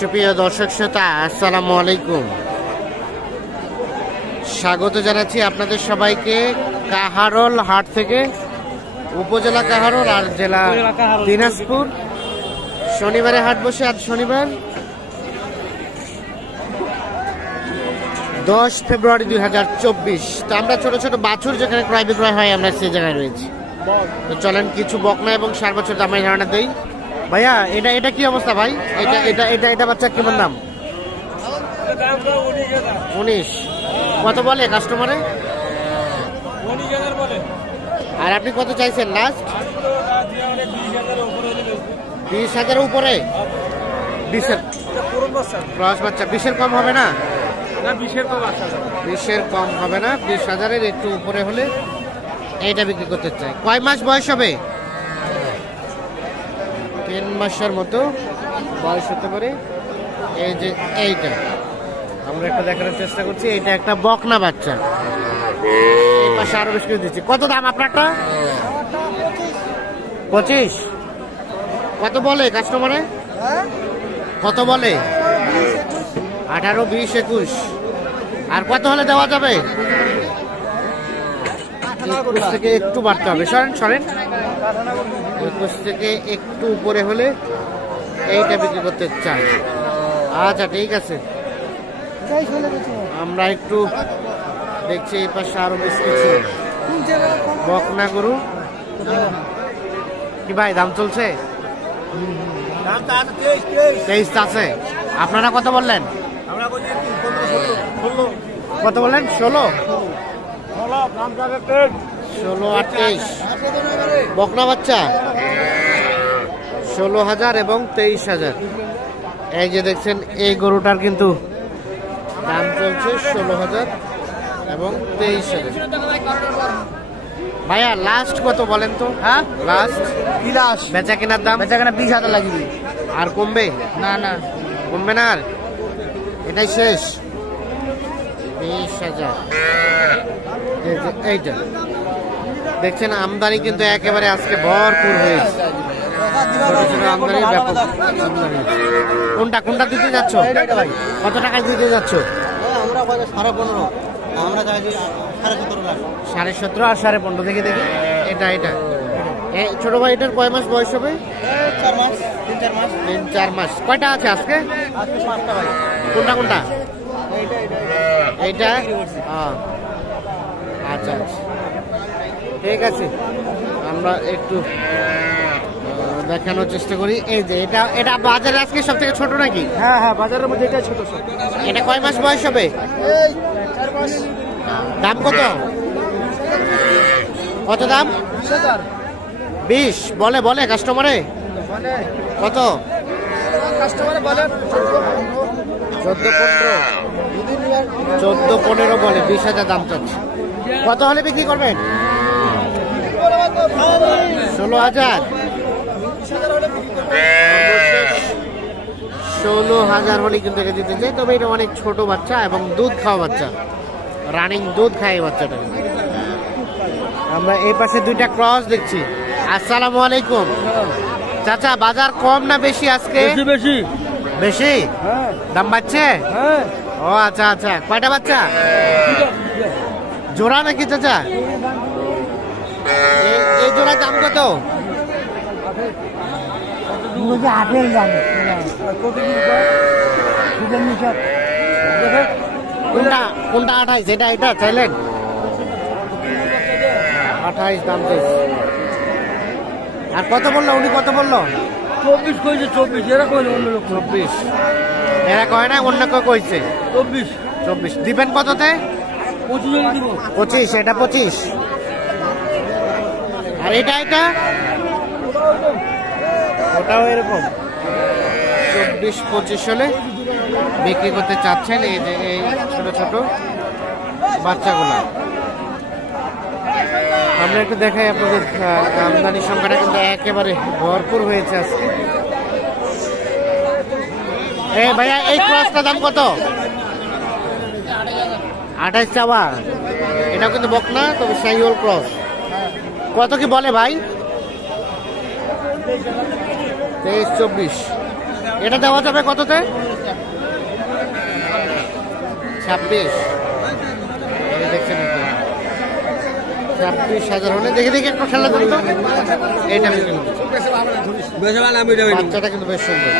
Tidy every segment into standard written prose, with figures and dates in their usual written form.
সুপ্রিয় দর্শক শ্রোতা, আসসালামু আলাইকুম। স্বাগত জানাচ্ছি আপনাদের সবাইকে কাহারোল হাট থেকে। উপজেলা কাহারোল আর জেলা দিনাজপুর। শনিবারে হাট বসে, আজ শনিবার 10 ফেব্রুয়ারি 2024। তো আমরা ছোট ছোট বাছুর যেখানে ক্রয় বিক্রয় হয় আমরা সেই জায়গায় রয়েছি। তো চলেন কিছু বকনা এবং ষাঁড় বাছুর দামের ধারণা দেই। ভাইয়া এটা এটা কি অবস্থা ভাই? এটা এটা এটা এটা বাচ্চা কেমন দাম? 19। কত বলে কাস্টমারে? 19,000 বলে। আর আপনি কত চাইছেন লাস্ট? 20,000 উপরে। 20-এর ক্রস বাচ্চা 20-এর কম হবে না? 20-এর কম হবে না। 20,000-এর একটু উপরে হলে এইটা বিক্রি করতে চাই। কয় মাস বয়স হবে? 3 মাসের মতো বয়স হতে পারে। এই যে এইটা আমরা একটা দেখানোর চেষ্টা করছি। এইটা একটা বকনা বাচ্চা। এই পাশে আরো বেশ কিছু দিচ্ছি। কত দাম আপনারটা? 25। কত বলে কাস্টমারে? কত বলে? 18, 20, 21। আর কত হলে দেওয়া যাবে? 21 থেকে একটু বাড়তে হবে। সরেন সরেন। 21 থেকে একটু উপরে হলে এইটা বিক্রি করতে চাই। আচ্ছা ঠিক আছে, আমরা একটু দেখছি এই পাশে আরো বেশ কিছু বকনা গরু। কি ভাই দাম চলছে? 23 আছে। আপনারা কত বললেন? কত বললেন? 16 আর 23। বকনা বাচ্চা 16,000 এবং 23,000। এই যে দেখছেন এই গরুটার কিন্তু দাম চলছে 16,000 এবং 23,000। ভাইয়া লাস্ট কত বলেন তো? হ্যাঁ লাস্ট কি লাস্ট? বেচা কেনার দাম? বেচা কেনা 20,000 লাগবে। আর কমবে না না কমবে না? আর এটাই শেষ। 20,000। এইটা দেখছেন আমদানি কিন্তু একেবারে আজকে ভরপুর হয়েছে। আমদানি ব্যাপক আমদানি। কোনটা কোনটা দিতে যাচ্ছ? কত টাকা দিতে যাচ্ছ? আমরা 15.5। আমরা চাই 17.5 লাখ। 17.5 আর 15.5 দেখি দেখি। এটা এটা ছোট ভাই, এটার কয় মাস বয়স হবে? 4 মাস 3-4 মাস। 3-4 মাস। কয়টা আছে আজকে? আজকে 5টা ভাই। কোনটা কোনটা? এইটা আচ্ছা আচ্ছা ঠিক আছে, আমরা একটু দেখানোর চেষ্টা করি। এই যে এটা এটা বাজারে আজকে সব থেকে ছোট নাকি? হ্যাঁ হ্যাঁ, বাজারের মধ্যে এটা ছোট সব। এটা কয় মাস বয়স হবে? এই 4 মাস। দাম কত? কত দাম? 20 বলে বলে কাস্টমারে? মানে কত? কাস্টমারে বলে 14-15 বলে। 20,000 দাম চাচ্ছে। কত হলে বিক্রি করবেন? 16,000। 16,000 হলে কিন্তু একে দিতে চাই। তবে এটা অনেক ছোট বাচ্চা এবং দুধ খাওয়া বাচ্চা, রানিং দুধ খায় এই বাচ্চাটা। আমরা এই পাশে দুইটা ক্রস দেখছি। আসসালামু আলাইকুম চাচা, বাজার কম না বেশি আজকে? বেশি বেশি। হ্যাঁ দাম বাড়ছে? হ্যাঁ। ও আচ্ছা আচ্ছা। কয়টা বাচ্চা? জোড়া নাকি চাচা? এই জোড়া দাম কত? কোনটা কোনটা? 28। এটা এটা চাইলেন 28 দাম চাইছে। আর কত বললো উনি? কত বললো? 24 কইছে। 24 এরা কইলো অন্য লোক। 24 এরা কয় না, অন্য কেউ কইছে 24। দিবেন কততে? 25 দিব। 25। এটা 25। আর এটা এটা ওটাও এরকম 24-25 হলে বিক্রি করতে চাচ্ছেন। এই যে এই ছোট ছোট বাচ্চাগুলো আমরা একটু দেখাই আপনাদের। আমদানির সংখ্যাটা কিন্তু একেবারে ভরপুর হয়েছে আজকে। ভাইয়া এই ক্রসটার দাম কত? 28 চাওয়া। এটাও কিন্তু বকনা, তবে শাহিওয়াল ক্রস। কত কি বলে ভাই? 23-24। এটা দেওয়া যাবে কততে? 26 এই দেখছেন 26,000 হলে দেখি দেখি একটু খেলা দিন তো। এইটা বিক্রি করছে। বাচ্চাটা কিন্তু বেশ সুন্দর।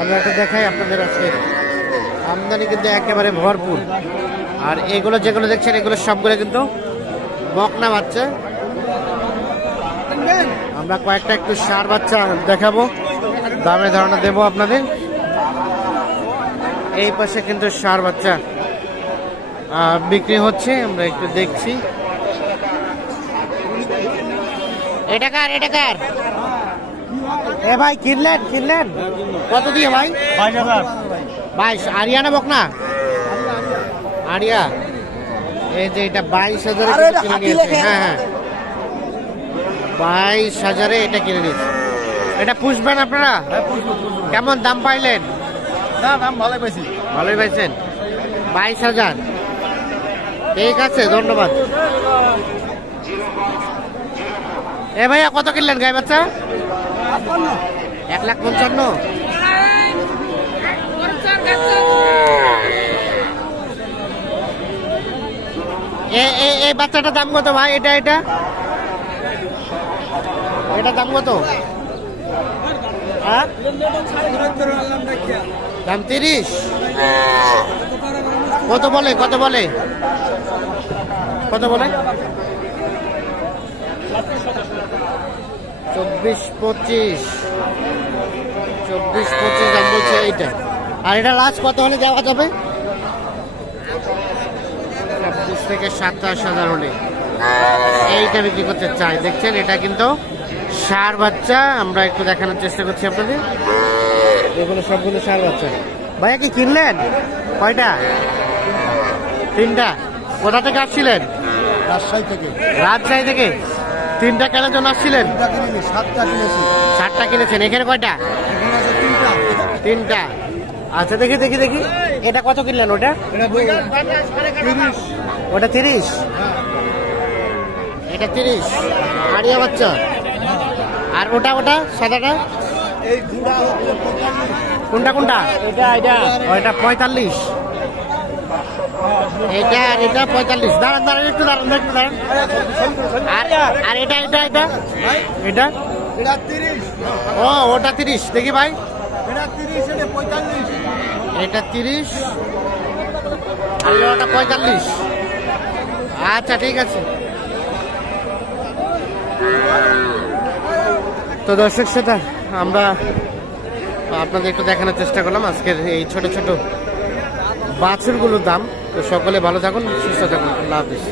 আমরা একটা দেখাই আপনাদের আজকে আমদানি কিন্তু একেবারে ভরপুর। আর এগুলো যেগুলো দেখছেন এগুলো সবগুলো কিন্তু বকনা বাচ্চা। আমরা কয়েকটা একটু ষাঁড় বাচ্চা দেখাবো, দামে ধারণা দেবো আপনাদের। এই পাশে কিন্তু ষাঁড় বাচ্চা বিক্রি হচ্ছে, আমরা একটু দেখছি। এটা কার এটা কার? এ ভাই কিনলেন কত দিয়ে ভাই? 22 আরিয়া না বকনা? আরিয়া। এই যে এটা 22,000 কিনে নিয়েছে। হ্যাঁ হ্যাঁ 22,000 এটা কিনে নিয়েছে। এটা পুষবেন আপনারা? কেমন দাম পাইলেন? ভালোই পাইছেন। 22,000 ঠিক আছে, ধন্যবাদ। এ ভাইয়া কত কিনলেন গাই বাচ্চা? 1,55,000। এই বাচ্চাটার দাম কত ভাই? এটা দাম কত? হ্যাঁ দাম 30। কত বলে 24-25 দাম বলছে এইটা। আর এটা লাস্ট কত হলে যাওয়া যাবে? 26 থেকে 27,000 হলে এইটা বিক্রি করতে চাই। দেখছেন এটা কিন্তু ষাঁড় বাচ্চা। আমরা একটু দেখানোর চেষ্টা করছি আপনাদের। এগুলো সবগুলো ষাঁড় বাচ্চা। ভাইয়া কি কিনলেন? কয়টা? 3টা। কোথা থেকে আসছিলেন? রাজশাহী থেকে। 3টা কেনার জন্য আসছিলেন? 7টা কিনেছেন। এখানে কয়টা? 3টা। আচ্ছা দেখি এটা কত কিনলেন? ওটা 30। এটা 30 আরিয়া বাচ্চা। আর ওটা সাদাটা কোনটা? এটা 45। এটা 45। দাঁড়ান একটু দাঁড়ান। আর এটা 30। ও ওটা 30 দেখি ভাই। এটা 30 আর ওটা 45। আচ্ছা ঠিক আছে। তো দর্শক শ্রোতা, আমরা আপনাদের একটু দেখানোর চেষ্টা করলাম আজকের এই ছোট ছোট বাছুরগুলোর দাম। তো সকলে ভালো থাকুন, সুস্থ থাকুন। আল্লাহ হাফেজ।